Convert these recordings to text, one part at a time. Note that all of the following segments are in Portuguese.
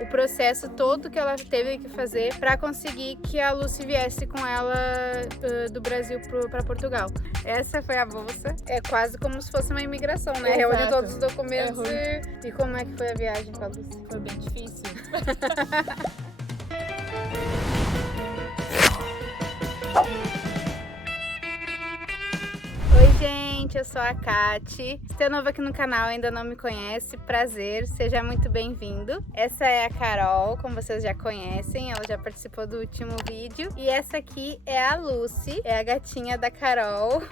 o processo todo que ela teve que fazer para conseguir que a Lucy viesse com ela do Brasil para Portugal. Essa foi a bolsa. É quase como se fosse uma imigração, né? Exato. Reúne todos os documentos e como é que foi a viagem com a Lucy? Foi bem difícil. Oi, gente, eu sou a Kati. Se é novo aqui no canal e ainda não me conhece, prazer, seja muito bem-vindo. Essa é a Carol, como vocês já conhecem, ela já participou do último vídeo. E essa aqui é a Lucy, é a gatinha da Carol.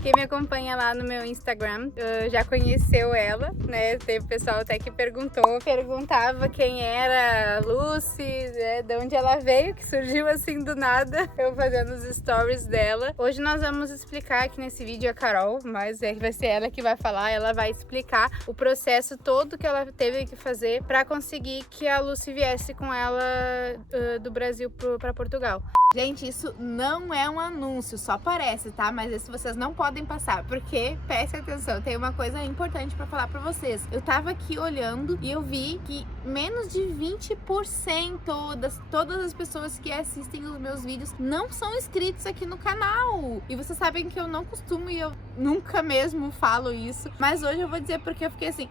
Quem me acompanha lá no meu Instagram já conheceu ela, né? Teve pessoal até que perguntava quem era a Lucy, né? De onde ela veio, que surgiu assim do nada, eu fazendo os stories dela. Hoje nós vamos explicar aqui nesse vídeo a Carol, mas vai ser ela que vai falar, ela vai explicar o processo todo que ela teve que fazer para conseguir que a Lucy viesse com ela do Brasil para Portugal. Gente, isso não é um anúncio, só parece, tá? Mas isso vocês não podem passar, porque, prestem atenção, tem uma coisa importante pra falar pra vocês. Eu tava aqui olhando e eu vi que menos de 20% todas as pessoas que assistem os meus vídeos não são inscritos aqui no canal. E vocês sabem que eu não costumo e eu nunca mesmo falo isso, mas hoje eu vou dizer porque eu fiquei assim,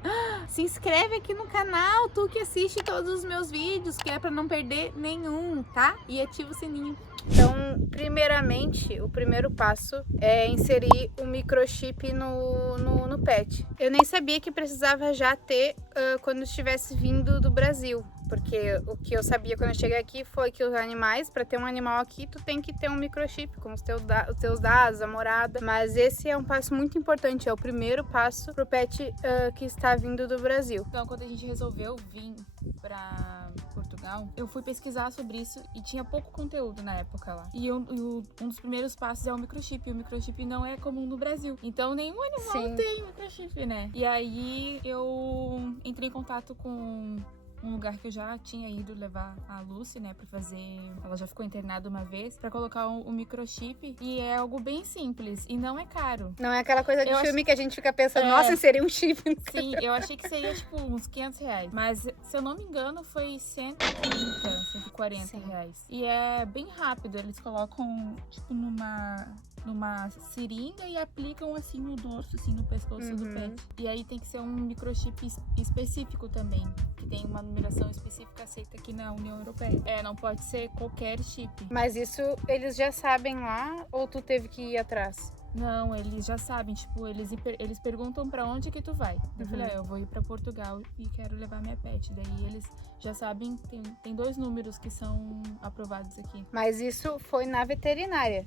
se inscreve aqui no canal, tu que assiste todos os meus vídeos, que é pra não perder nenhum, tá? E ativa o sininho. Então, primeiramente, o primeiro passo é inserir o microchip no pet. Eu nem sabia que precisava já ter quando estivesse vindo do Brasil, porque o que eu sabia quando eu cheguei aqui foi que os animais, para ter um animal aqui, tu tem que ter um microchip com os teus dados, a morada. Mas esse é um passo muito importante, é o primeiro passo pro pet que está vindo do Brasil. Então, quando a gente resolveu vir pra Portugal, eu fui pesquisar sobre isso e tinha pouco conteúdo na época lá. E um dos primeiros passos é o microchip. O microchip não é comum no Brasil. Então, nenhum animal tem microchip, né? E aí, eu entrei em contato com um lugar que eu já tinha ido levar a Lucy, né, pra fazer... Ela já ficou internada uma vez, pra colocar o microchip. E é algo bem simples e não é caro. Não é aquela coisa de filme que a gente fica pensando, nossa, inserir um chip. Sim, eu achei que seria, tipo, uns 500 reais. Mas, se eu não me engano, foi 130, 140 reais. E é bem rápido. Eles colocam, tipo, numa seringa e aplicam, assim, no dorso, assim, no pescoço do pet. E aí tem que ser um microchip específico também, que tem uma numeração específica aceita aqui na União Europeia. Não pode ser qualquer chip. Mas isso eles já sabem lá ou tu teve que ir atrás? Não, eles já sabem, tipo, eles perguntam pra onde que tu vai. Eu falei, eu vou ir pra Portugal e quero levar minha pet. Daí eles já sabem, tem 2 números que são aprovados aqui. Mas isso foi na veterinária.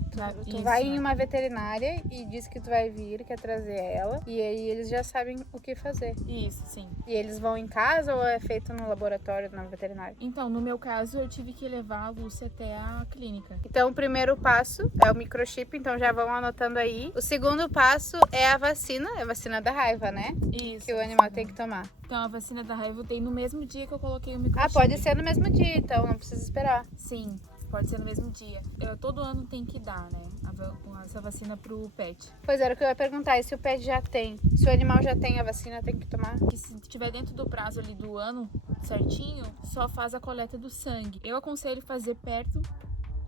Tu vai em uma veterinária e diz que tu vai vir, quer trazer ela, e aí eles já sabem o que fazer. Isso, sim. E eles vão em casa ou é feito no laboratório, na veterinária? Então, no meu caso, eu tive que levar a Lucy até a clínica. Então, o primeiro passo é o microchip, então já vão anotando aí. O segundo passo é a vacina da raiva, né? Isso. Que o animal tem que tomar. Então, a vacina da raiva eu dei no mesmo dia que eu coloquei o microchip. Pode ser no mesmo dia, então não precisa esperar. Sim, pode ser no mesmo dia. Todo ano tem que dar, né? Essa vacina pro pet. Pois era o que eu ia perguntar, e se o pet já tem? Se o animal já tem a vacina, tem que tomar? E se estiver dentro do prazo ali do ano certinho, só faz a coleta do sangue. Eu aconselho fazer perto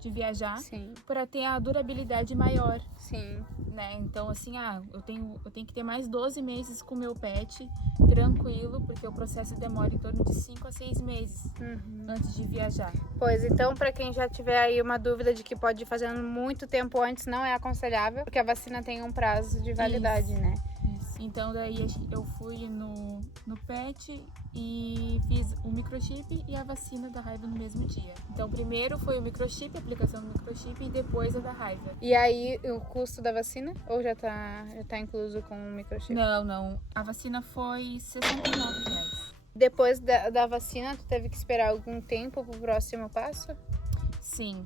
de viajar, para ter a durabilidade maior. Sim. Né? Então, assim, eu tenho que ter mais 12 meses com o meu pet, tranquilo, porque o processo demora em torno de 5 a 6 meses antes de viajar. Pois, então, para quem já tiver aí uma dúvida de que pode ir fazendo muito tempo antes, não é aconselhável, porque a vacina tem um prazo de validade, né? Então, daí eu fui no pet e fiz o microchip e a vacina da raiva no mesmo dia. Então, primeiro foi o microchip, a aplicação do microchip, e depois a da raiva. E aí, o custo da vacina? Ou já tá incluso com o microchip? Não. A vacina foi R$69. Depois da vacina, tu teve que esperar algum tempo pro próximo passo? Sim,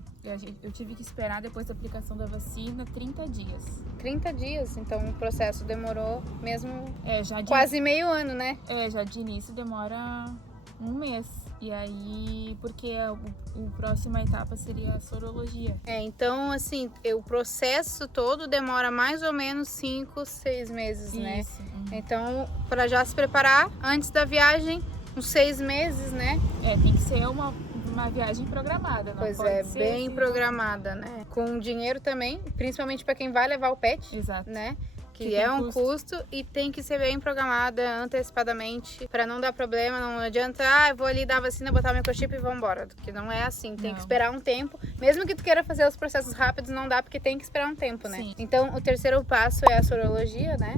eu tive que esperar depois da aplicação da vacina 30 dias. 30 dias? Então o processo demorou mesmo já quase meio ano, né? Já de início demora um mês. E aí, porque a próxima etapa seria a sorologia. Então, assim, o processo todo demora mais ou menos 5, 6 meses, né? Isso. Então, para já se preparar antes da viagem, uns 6 meses, né? Tem que ser uma viagem programada, não Pois pode é, ser bem assim, programada, né? Com dinheiro também, principalmente para quem vai levar o pet, Exato. né? Que Que é tem um custo e tem que ser bem programada antecipadamente para não dar problema. Não adianta, eu vou ali dar a vacina, botar o microchip e vou embora. Que não é assim, tem que Não. esperar um tempo. Mesmo que tu queira fazer os processos rápidos, não dá porque tem que esperar um tempo, né? Sim. Então, o terceiro passo é a sorologia, né?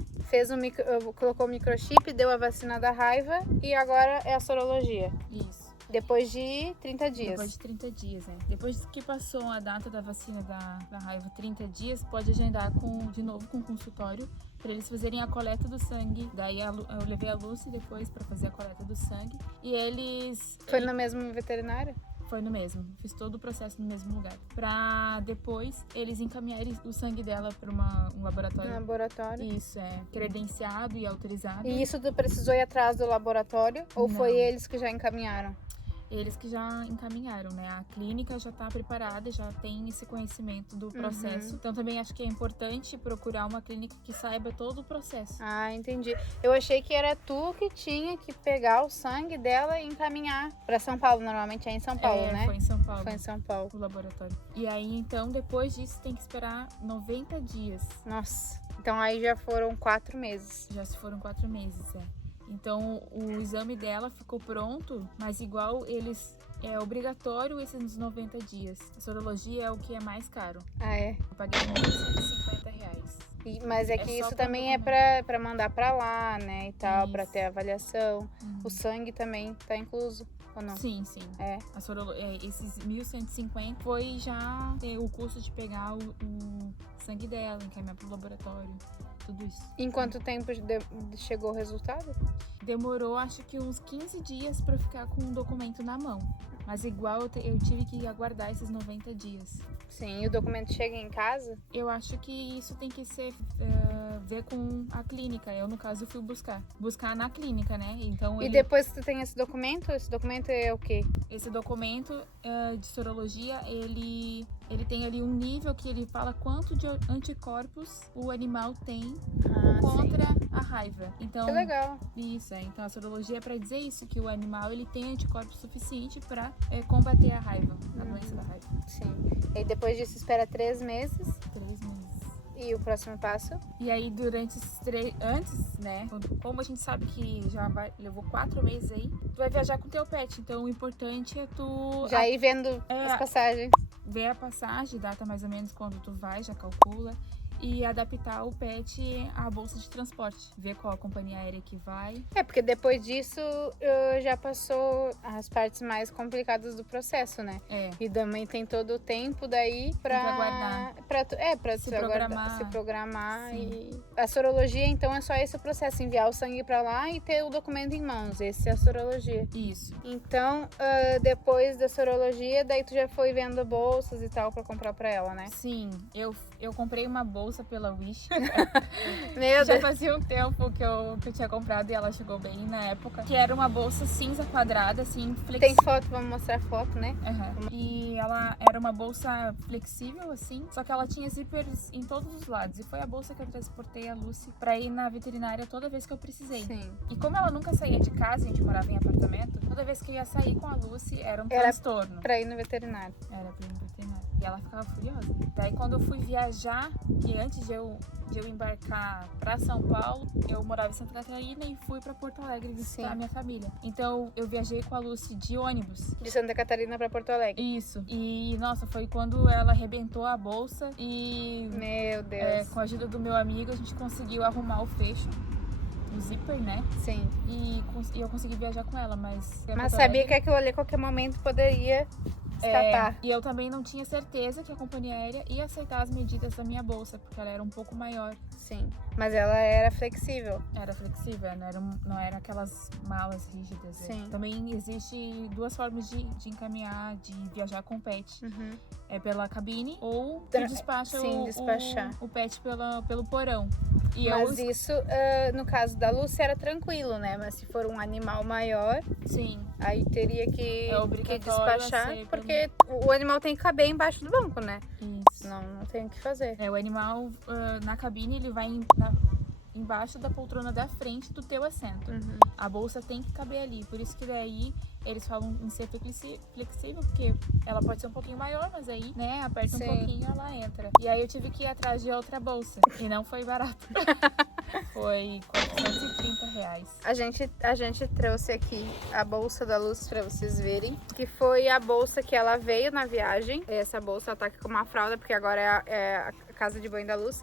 Colocou o microchip, deu a vacina da raiva e agora é a sorologia. Isso. Depois de 30 dias. Depois de 30 dias, né? Depois que passou a data da vacina da raiva, 30 dias, pode agendar de novo com o consultório para eles fazerem a coleta do sangue. Daí eu levei a Lucy depois para fazer a coleta do sangue. E eles... Foi no mesmo veterinário? Foi no mesmo. Fiz todo o processo no mesmo lugar. Pra depois eles encaminharem o sangue dela para um laboratório. Laboratório. Isso, credenciado e autorizado. E isso tu precisou ir atrás do laboratório? Ou Não. foi eles que já encaminharam? Eles que já encaminharam, né? A clínica já está preparada, já tem esse conhecimento do processo. Então também acho que é importante procurar uma clínica que saiba todo o processo. Ah, entendi. Eu achei que era tu que tinha que pegar o sangue dela e encaminhar para São Paulo. Normalmente é em São Paulo, né? Foi em São Paulo. Foi em São Paulo. O laboratório. E aí, então, depois disso, tem que esperar 90 dias. Nossa. Então aí já foram 4 meses. Já se foram 4 meses, Então, o exame dela ficou pronto, mas igual é obrigatório esses 90 dias. A sorologia é o que é mais caro. Ah, é? Eu paguei R$1.150. Mas é que só isso pra também é pra mandar pra lá, né? E tal, pra Isso. ter avaliação. O sangue também tá incluso, ou não? Sim. É. Esses 1.150 foi já o custo de pegar o sangue dela, encaminhar pro laboratório. Tudo isso. Em quanto tempo chegou o resultado? Demorou, acho que uns 15 dias pra ficar com o documento na mão. Mas igual eu tive que aguardar esses 90 dias. Sim, e o documento chega em casa? Eu acho que isso tem que ser ver com a clínica. Eu, no caso, fui buscar na clínica, né? Então, E depois que tu tem esse documento é o quê? esse documento de sorologia, ele tem ali um nível que ele fala quanto de anticorpos o animal tem contra a raiva. Então, Que legal. Isso, Então a sorologia é para dizer isso, que o animal ele tem anticorpos suficiente para combater a raiva, a doença da raiva. Sim. E depois disso espera 3 meses. 3 meses. E o próximo passo? E aí, durante esses antes, né? Como a gente sabe que levou 4 meses aí, tu vai viajar com teu pet. Então, o importante é tu Já ir vendo as passagens. ver a passagem, data mais ou menos quando tu vai, já calcula. E adaptar o pet à bolsa de transporte. Ver qual a companhia aérea que vai. Porque depois disso já passou as partes mais complicadas do processo, né? E também tem todo o tempo daí pra... Tem que aguardar. Pra Se tu programar. se programar. Sim. E a sorologia, então, é só esse processo. Enviar o sangue pra lá e ter o documento em mãos. Esse é a sorologia. Isso. Então, depois da sorologia, daí tu já foi vendo bolsas e tal pra comprar pra ela, né? Sim. Eu comprei uma bolsa pela Wish. Meu Já Deus. fazia um tempo que eu tinha comprado e ela chegou bem na época. Que era uma bolsa cinza quadrada, assim, flexível. Tem foto, vamos mostrar foto, né? E ela era uma bolsa flexível, assim, só que ela tinha zippers em todos os lados. E foi a bolsa que eu transportei a Lucy pra ir na veterinária toda vez que eu precisei. Sim. E como ela nunca saía de casa, a gente morava em apartamento, toda vez que eu ia sair com a Lucy era um transtorno. Pra ir no veterinário. Era pra ir no veterinário. E ela ficava furiosa. Daí quando eu fui viajar, que antes de eu embarcar pra São Paulo, eu morava em Santa Catarina e fui pra Porto Alegre visitar a minha família. Então eu viajei com a Lucy de ônibus. De Santa Catarina pra Porto Alegre. Isso. E nossa, foi quando ela arrebentou a bolsa e... Meu Deus. com a ajuda do meu amigo, a gente conseguiu arrumar o fecho. O zíper, né? Sim. E eu consegui viajar com ela, mas... Mas sabia que aquilo ali a qualquer momento poderia escapar. E eu também não tinha certeza que a companhia aérea ia aceitar as medidas da minha bolsa, porque ela era um pouco maior. Sim. Mas ela era flexível. Era flexível, não era aquelas malas rígidas. Sim. Também existe 2 formas de encaminhar, de viajar com o pet. É pela cabine ou tu despacha despachar. o pet pelo porão. Mas isso, no caso da Lucy, era tranquilo, né? Mas se for um animal maior, sim, aí teria que despachar, porque o animal tem que caber embaixo do banco, né? Isso. Não tem o que fazer. O animal na cabine ele vai embaixo da poltrona da frente do teu assento. Uhum. A bolsa tem que caber ali, por isso que daí eles falam em ser flexível, porque ela pode ser um pouquinho maior, mas aí, né, aperta um Sim. pouquinho, ela entra. E aí eu tive que ir atrás de outra bolsa, e não foi barato. Foi R$ 430. A gente trouxe aqui a bolsa da Luz pra vocês verem, que foi a bolsa que ela veio na viagem. Essa bolsa ela tá aqui com uma fralda, porque agora é a casa de banho da Luz.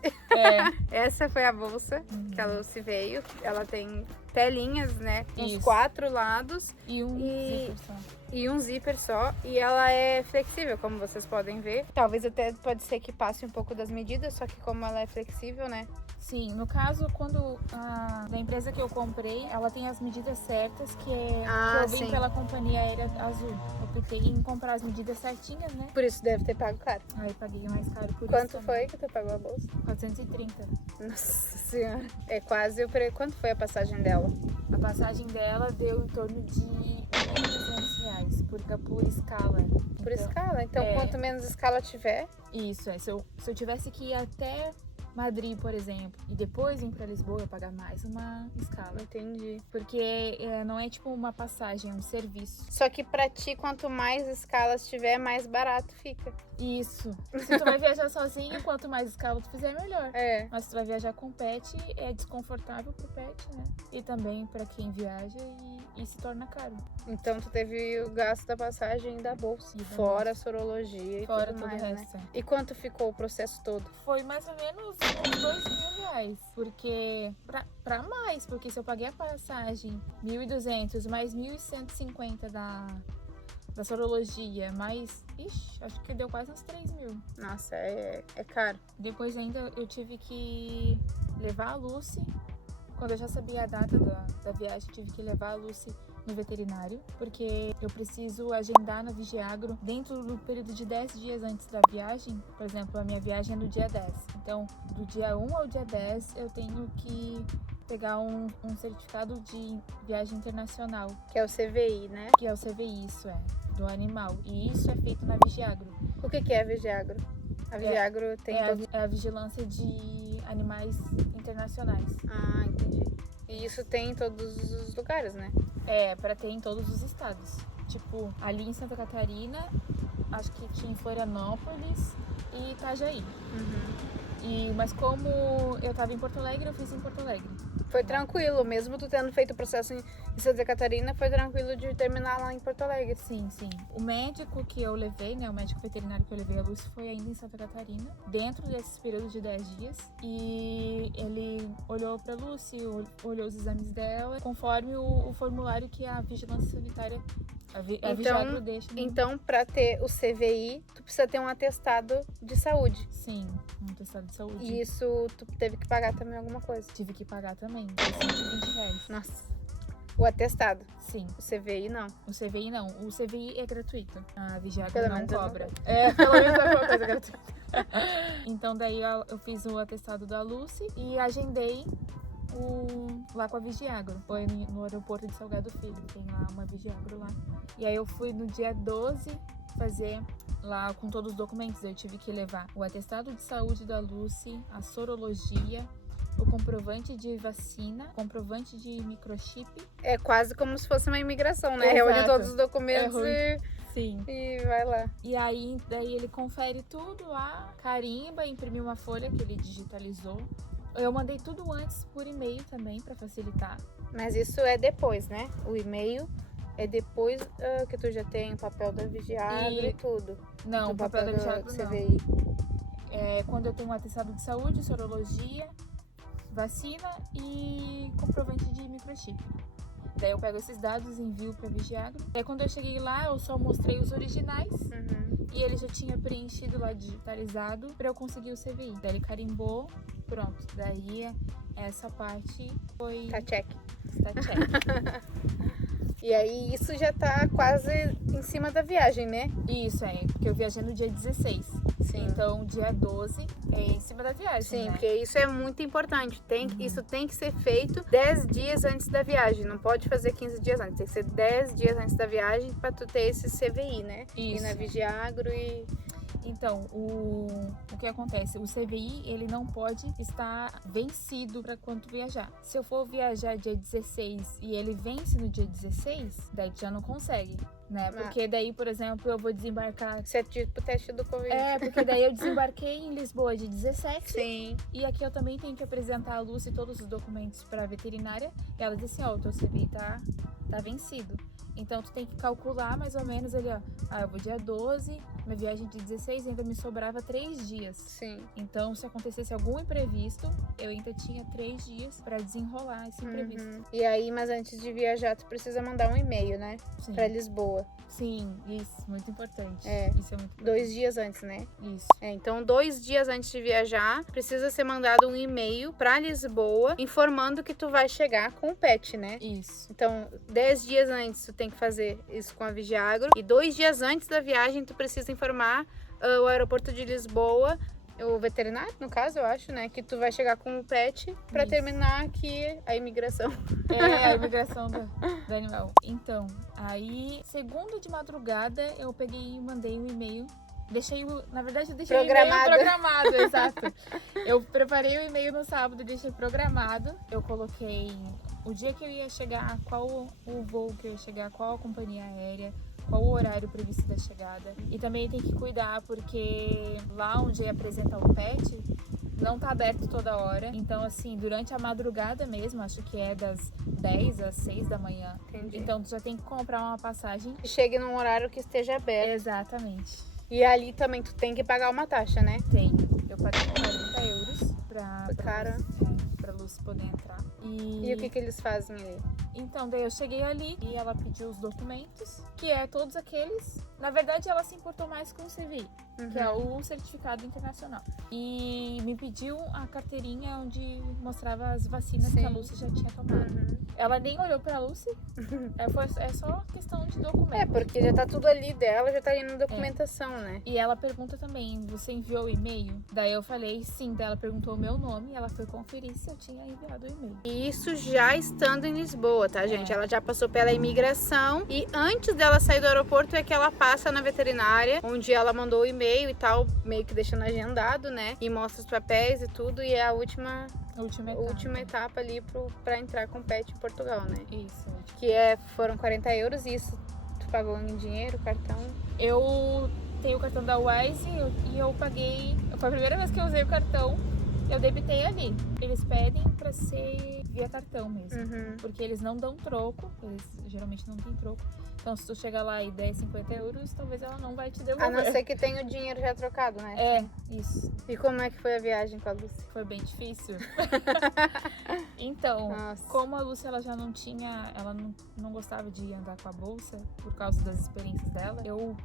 É, Essa foi a bolsa que a Lucy veio. Ela tem telinhas, né? Uns Isso. 4 lados e um E- zíper só. e um zíper só. E ela é flexível, como vocês podem ver. Talvez até pode ser que passe um pouco das medidas, só que como ela é flexível, né? Sim, no caso, quando da empresa que eu comprei, ela tem as medidas certas, que eu vim sim. pela companhia aérea Azul. Eu optei em comprar as medidas certinhas, né? Por isso deve ter pago caro. Aí paguei mais caro por Quanto isso foi que tu pagou a bolsa? 430. Nossa senhora. É quase o preço. Quanto foi a passagem dela? A passagem dela deu em torno de R$ 1.200 por escala. Por escala. Então, é. quanto menos escala tiver, Isso, se eu tivesse que ir até Madrid, por exemplo, e depois vir pra Lisboa, eu pagar mais uma escala. entendi. Porque não é tipo uma passagem, é um serviço. Só que pra ti, quanto mais escalas tiver, mais barato fica. Isso. Se tu vai viajar sozinho, quanto mais escala tu fizer, melhor. É. Mas se tu vai viajar com pet, é desconfortável pro pet, né? E também pra quem viaja e se torna caro. Então, tu teve o gasto da passagem e da bolsa. E da Fora a sorologia e Fora tudo todo mais, o né? resto. E quanto ficou o processo todo? Foi mais ou menos uns R$ 2.000. Porque, pra mais, porque se eu paguei a passagem 1.200 mais 1.150 da sorologia, mais, acho que deu quase uns 3.000. Nossa, é caro. Depois ainda eu tive que levar a Lucy. Quando eu já sabia a data da viagem, eu tive que levar a Lucy no veterinário, porque eu preciso agendar na Vigiagro dentro do período de 10 dias antes da viagem. Por exemplo, a minha viagem é no dia 10. Então, do dia 1 ao dia 10, eu tenho que pegar um certificado de viagem internacional, Que é o CVI, né? que é o CVI, isso é, do animal. E isso é feito na Vigiagro. O que é a Vigiagro? A Vigiagro tem todos... É a vigilância de animais internacionais. Ah, entendi. E isso tem em todos os lugares, né? É, pra ter em todos os estados. Tipo, ali em Santa Catarina, acho que tinha em Florianópolis e Itajaí. Mas como eu tava em Porto Alegre, eu fiz em Porto Alegre. Foi tranquilo, mesmo tu tendo feito o processo em Santa Catarina, foi tranquilo de terminar lá em Porto Alegre. Sim, sim. O médico que eu levei, né, o médico veterinário que eu levei a Lúcia foi ainda em Santa Catarina, dentro desses períodos de 10 dias. E ele olhou pra Lúcia, olhou os exames dela, conforme o formulário que a vigilância sanitária, a Vigiagro deixa. Então, pra ter o CVI, tu precisa ter um atestado de saúde. Sim, um atestado de saúde. E isso tu teve que pagar também alguma coisa. Tive que pagar também, foi R$ 120. Nossa. O atestado. Sim, O CVI não. o CVI não. O CVI é gratuito. A Vigiagro Pelo não menos é cobra. Pelo menos é uma coisa gratuita. Então daí eu fiz o atestado da Lucy e agendei lá com a Vigiagro. Foi no aeroporto de Salgado Filho, tem lá uma Vigiagro lá. E aí eu fui no dia 12 fazer lá com todos os documentos. Eu tive que levar o atestado de saúde da Lucy, a sorologia, o comprovante de vacina, comprovante de microchip. É quase como se fosse uma imigração, né? Exato. Reúne todos os documentos Sim. e vai lá. E aí, daí ele confere tudo lá, carimba, imprimiu uma folha que ele digitalizou. Eu mandei tudo antes por e-mail também, pra facilitar. Mas isso é depois, né? O e-mail é depois que tu já tem o papel da Vigiagro e tudo. Não, Do o papel da do Vigiagro não. CVI. É quando eu tenho um atestado de saúde, sorologia, vacina e comprovante de microchip. Daí eu pego esses dados e envio pra Vigiagro. Daí quando eu cheguei lá, eu só mostrei os originais. E ele já tinha preenchido lá, digitalizado, pra eu conseguir o CVI. Daí ele carimbou, pronto. Daí essa parte foi... Tá check. Tá check. E aí isso já tá quase em cima da viagem, né? Isso, porque eu viajei no dia 16. Sim. Então, dia 12 é em cima da viagem, Sim, né? porque isso é muito importante. Isso tem que ser feito 10 dias antes da viagem. Não pode fazer 15 dias antes. Tem que ser 10 dias antes da viagem pra tu ter esse CVI, né? Isso. Ir na Vigiagro Então, o que acontece? O CVI, ele não pode estar vencido para quando viajar. Se eu for viajar dia 16 e ele vence no dia 16, daí tu já não consegue, né? Porque daí, por exemplo, eu vou desembarcar... Isso é tipo o teste do Covid. É, porque daí eu desembarquei em Lisboa de 17. Sim. E aqui eu também tenho que apresentar a Lucy todos os documentos para a veterinária. E ela disse assim, ó, o teu CVI tá vencido. Então tu tem que calcular mais ou menos ali, ó. Ah, eu vou dia 12, minha viagem de 16 ainda me sobrava 3 dias. Sim. Então, se acontecesse algum imprevisto, eu ainda tinha 3 dias para desenrolar esse imprevisto. E aí, mas antes de viajar, tu precisa mandar um e-mail, né? Sim. Pra Lisboa. Sim, isso, muito importante. É. Isso é muito importante. 2 dias antes, né? Isso. Então 2 dias antes de viajar, precisa ser mandado um e-mail pra Lisboa informando que tu vai chegar com o pet, né? Isso. Então, 10 dias antes tu tem que fazer isso com a Vigiagro. E 2 dias antes da viagem, tu precisa informar o aeroporto de Lisboa, o veterinário, no caso, eu acho, né? Que tu vai chegar com o pet pra Isso. terminar aqui a imigração. É, a imigração do animal. Então, aí, segundo de madrugada, eu peguei e mandei um e-mail. Na verdade, eu deixei o e-mail programado, exato. Eu preparei o e-mail no sábado e deixei programado. Eu coloquei o dia que eu ia chegar, qual o voo que eu ia chegar, qual a companhia aérea, qual o horário previsto da chegada. E também tem que cuidar porque lá onde ia apresentar o pet não tá aberto toda hora. Então, assim, durante a madrugada mesmo, acho que é das 10 às 6 da manhã. Entendi. Então, tu já tem que comprar uma passagem. Chegue num horário que esteja aberto. Exatamente. E ali também tu tem que pagar uma taxa, né? Tem. Eu paguei 40 euros pra Luz poder entrar. E o que eles fazem ali? Então, daí eu cheguei ali e ela pediu os documentos, que é todos aqueles. Na verdade, ela se importou mais com o CVI, que é o certificado internacional. E me pediu a carteirinha onde mostrava as vacinas que a Lucy já tinha tomado. Ela nem olhou pra Lucy, é só questão de documento. É, porque já tá tudo ali dela, já tá indo na documentação, né? E ela pergunta também, você enviou o e-mail? Daí eu falei sim, daí ela perguntou o meu nome e ela foi conferir se eu tinha enviado o e-mail. E isso já estando em Lisboa, tá, gente? Ela já passou pela imigração e antes dela sair do aeroporto é que ela passa na veterinária, onde ela mandou o e-mail e tal, meio que deixando agendado, né? E mostra os papéis e tudo, e é a última etapa ali pra entrar com o pet em Portugal, né? Isso. Que foram 40 euros e isso tu pagou em dinheiro, cartão? Eu tenho o cartão da Wise e eu paguei. Foi a primeira vez que eu usei o cartão, eu debitei ali. Eles pedem pra ser via cartão mesmo. Porque eles não dão troco, eles geralmente não têm troco. Então, se tu chegar lá e der 50 euros, talvez ela não vai te devolver. A não ser que tenha o dinheiro já trocado, né? É, isso. E como é que foi a viagem com a Lucy? Foi bem difícil. Então, como a Lucy ela já não tinha, ela não gostava de andar com a bolsa por causa das experiências dela, eu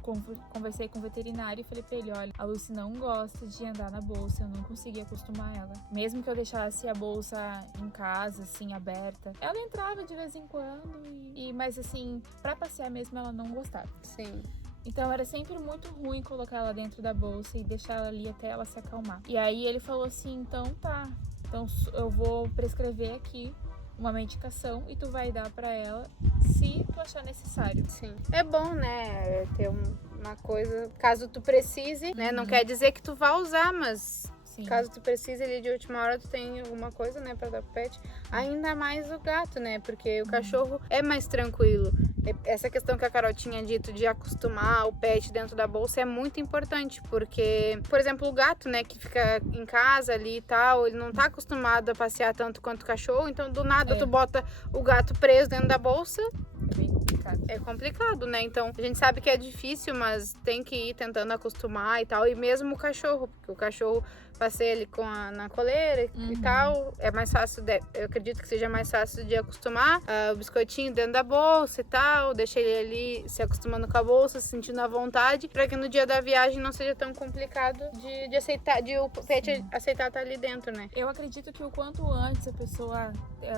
conversei com o veterinário e falei pra ele, olha, a Lucy não gosta de andar na bolsa, eu não consegui acostumar ela. Mesmo que eu deixasse a bolsa em casa, assim, aberta, ela entrava de vez em quando, mas assim, pra passear mesmo ela não gostava. Sim. Então era sempre muito ruim colocar ela dentro da bolsa e deixar ela ali até ela se acalmar. E aí ele falou assim, então tá, então eu vou prescrever aqui uma medicação e tu vai dar pra ela se tu achar necessário. Sim. É bom, né, ter uma coisa, caso tu precise, né, não quer dizer que tu vá usar, mas... Sim. Caso tu precise ali de última hora, tu tem alguma coisa, né, pra dar pro pet. Ainda mais o gato, né, porque o cachorro é mais tranquilo. Essa questão que a Carol tinha dito de acostumar o pet dentro da bolsa é muito importante, porque, por exemplo, o gato, né, que fica em casa ali e tal, ele não tá acostumado a passear tanto quanto o cachorro, então do nada tu bota o gato preso dentro da bolsa. É bem complicado. É complicado, né? Então, a gente sabe que é difícil, mas tem que ir tentando acostumar e tal. E mesmo o cachorro, porque o cachorro passeia ele na coleira e tal. É mais fácil, eu acredito que seja mais fácil de acostumar. O biscoitinho dentro da bolsa e tal. Deixa ele ali se acostumando com a bolsa, se sentindo à vontade. Pra que no dia da viagem não seja tão complicado de aceitar, de o pet aceitar estar ali dentro, né? Eu acredito que o quanto antes a pessoa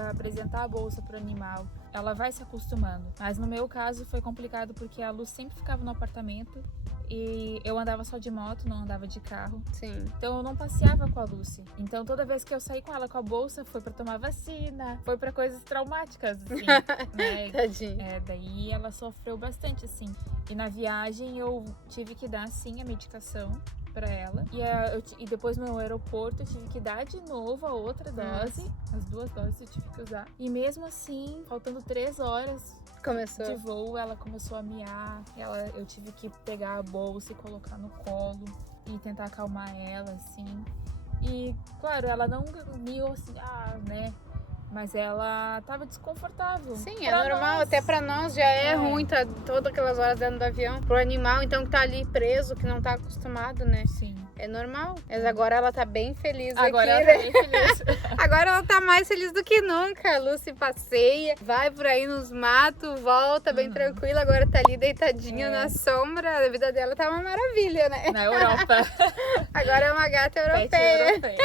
apresentar a bolsa pro animal ela vai se acostumando. Mas no meu caso foi complicado porque a Lu sempre ficava no apartamento e eu andava só de moto, não andava de carro. Sim. Então eu não passeava com a Lucy. Então toda vez que eu saí com ela com a bolsa, foi pra tomar vacina, foi pra coisas traumáticas, assim, né? Tadinha. Daí ela sofreu bastante, assim. E na viagem eu tive que dar, sim, a medicação pra ela. E depois no aeroporto eu tive que dar de novo a outra dose. As 2 doses eu tive que usar. E mesmo assim, faltando 3 horas Começou. de voo, ela começou a miar. Eu tive que pegar a bolsa e colocar no colo e tentar acalmar ela, assim. E, claro, ela não miou assim, né? Mas ela tava desconfortável. Sim, é normal, até pra nós já é ruim, tá todas aquelas horas dentro do avião. Pro animal, então, que tá ali preso, que não tá acostumado, né? Sim. É normal. Mas agora ela tá bem feliz Agora aqui, ela né? tá bem feliz. Agora ela tá mais feliz do que nunca. A Lucy passeia, vai por aí nos matos, volta bem tranquila. Agora tá ali deitadinha na sombra. A vida dela tá uma maravilha, né? Na Europa. Agora é uma gata Pet europeia. europeia.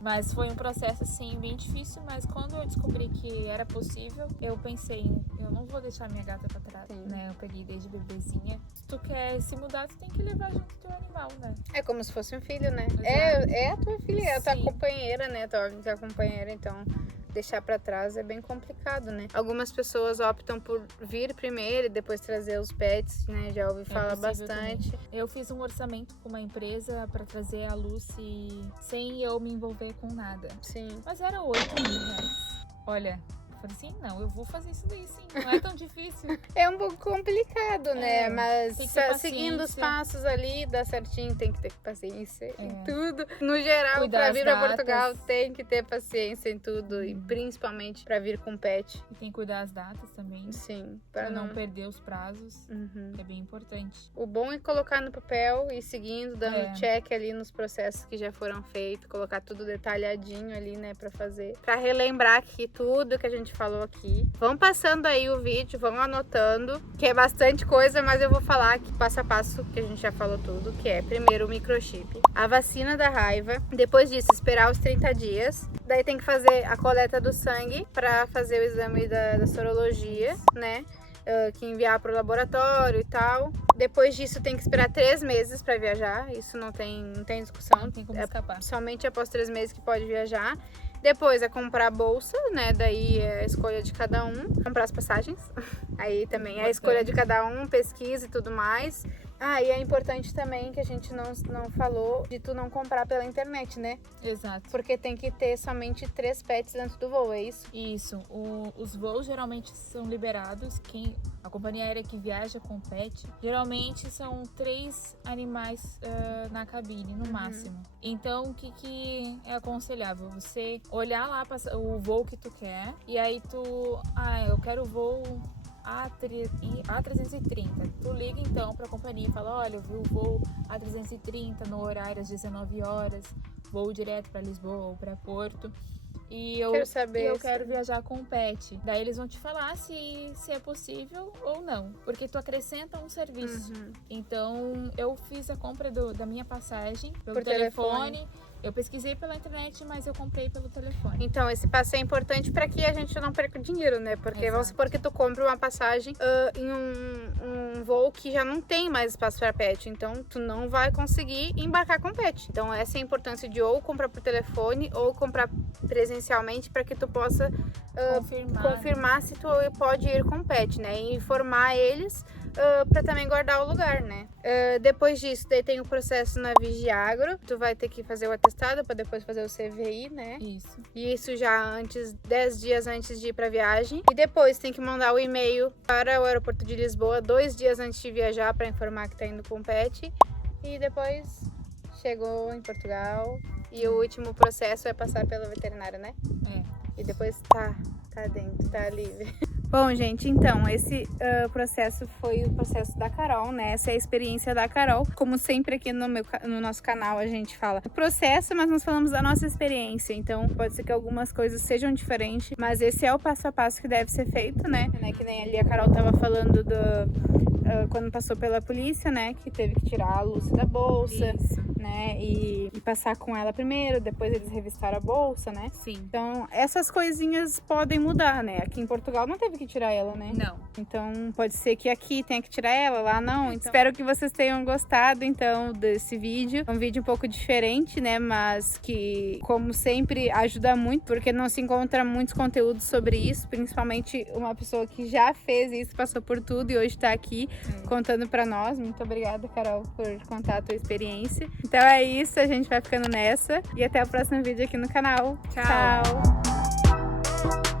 Mas foi um processo, assim, bem difícil. Mas quando eu descobri que era possível, eu pensei, eu não vou deixar minha gata pra trás, né? Eu peguei desde bebezinha. Se tu quer se mudar, tu tem que levar junto teu animal, né? É como se fosse um filho, né? Exato. É a tua filha, é a tua Sim. companheira, né? Tua companheira, então deixar pra trás é bem complicado, né? Algumas pessoas optam por vir primeiro e depois trazer os pets, né? Já ouvi falar possível bastante. também. Eu fiz um orçamento com uma empresa pra trazer a Lucy sem eu me envolver com nada. Sim. Mas era 8.000 reais. Olha, eu falei assim, não, eu vou fazer isso daí sim, não é tão difícil. É um pouco complicado, né? Mas tem que ter seguindo os paciência. passos ali, dá certinho, tem que ter paciência em É. tudo. No geral, Cuidar pra as vir pra datas. Portugal, tem que ter paciência em tudo. E principalmente pra vir com pet. E tem que cuidar as datas também, Sim, pra pra não não... perder os prazos, Uhum. que é bem importante. O bom é colocar no papel e seguindo, dando É. check ali nos processos que já foram feitos, colocar tudo detalhadinho ali, né, pra fazer. Pra relembrar aqui tudo que a gente falou aqui. Vão passando aí o vídeo, vão anotando, que é bastante coisa, mas eu vou falar aqui passo a passo, que a gente já falou tudo, que é primeiro o microchip, a vacina da raiva, depois disso esperar os 30 dias, daí tem que fazer a coleta do sangue pra fazer o exame da sorologia, né? Que enviar para o laboratório e tal. Depois disso tem que esperar 3 meses para viajar. Isso não tem discussão. Não tem como escapar. Somente após 3 meses que pode viajar. Depois é comprar a bolsa, né? Daí é a escolha de cada um. Comprar as passagens. Aí também é a escolha de cada um, pesquisa e tudo mais. E é importante também que a gente não falou de tu não comprar pela internet, né? Exato. Porque tem que ter somente 3 pets dentro do voo, é isso? Isso. Os voos geralmente são liberados. A companhia aérea que viaja com pet, geralmente são 3 animais na cabine, no máximo. Então, o que é aconselhável? Você olhar lá o voo que tu quer e aí eu quero o voo A330. Tu liga então pra companhia e fala, olha, eu vi o voo A330 no horário às 19 horas, voo direto pra Lisboa ou pra Porto. E eu quero viajar com o pet. Daí eles vão te falar se é possível ou não. Porque tu acrescenta um serviço. Então, eu fiz a compra da minha passagem pelo telefone. Eu pesquisei pela internet, mas eu comprei pelo telefone. Então, esse passo é importante para que a gente não perca o dinheiro, né? Porque vamos supor que tu compra uma passagem em um voo que já não tem mais espaço para pet. Então, tu não vai conseguir embarcar com pet. Então, essa é a importância de ou comprar por telefone ou comprar presencialmente para que tu possa confirmar se tu pode ir com pet, né? E informar eles para também guardar o lugar, né? Depois disso, daí tem o processo na Vigiagro. Tu vai ter que fazer o atestado para depois fazer o CVI, né? Isso. E isso já 10 dias antes de ir pra viagem. E depois tem que mandar o e-mail para o aeroporto de Lisboa 2 dias antes de viajar para informar que tá indo com o pet. E depois chegou em Portugal. E o último processo é passar pelo veterinário, né? E depois tá dentro, tá livre. Bom, gente, então, esse processo foi o processo da Carol, né? Essa é a experiência da Carol. Como sempre aqui no nosso canal a gente fala o processo, mas nós falamos da nossa experiência. Então, pode ser que algumas coisas sejam diferentes, mas esse é o passo a passo que deve ser feito, né? Que nem ali a Carol tava falando quando passou pela polícia, né? Que teve que tirar a Lucy da bolsa, Isso. né? né? E passar com ela primeiro, depois eles revistaram a bolsa, né? Sim. Então, essas coisinhas podem mudar, né? Aqui em Portugal não teve que tirar ela, né? Não. Então, pode ser que aqui tenha que tirar ela, lá não. Então, espero que vocês tenham gostado, então, desse vídeo. É um vídeo um pouco diferente, né? Mas que, como sempre, ajuda muito, porque não se encontra muitos conteúdos sobre isso, principalmente uma pessoa que já fez isso, passou por tudo e hoje tá aqui contando pra nós. Muito obrigada, Carol, por contar a tua experiência. Então é isso, a gente vai ficando nessa e até o próximo vídeo aqui no canal. Tchau. Tchau.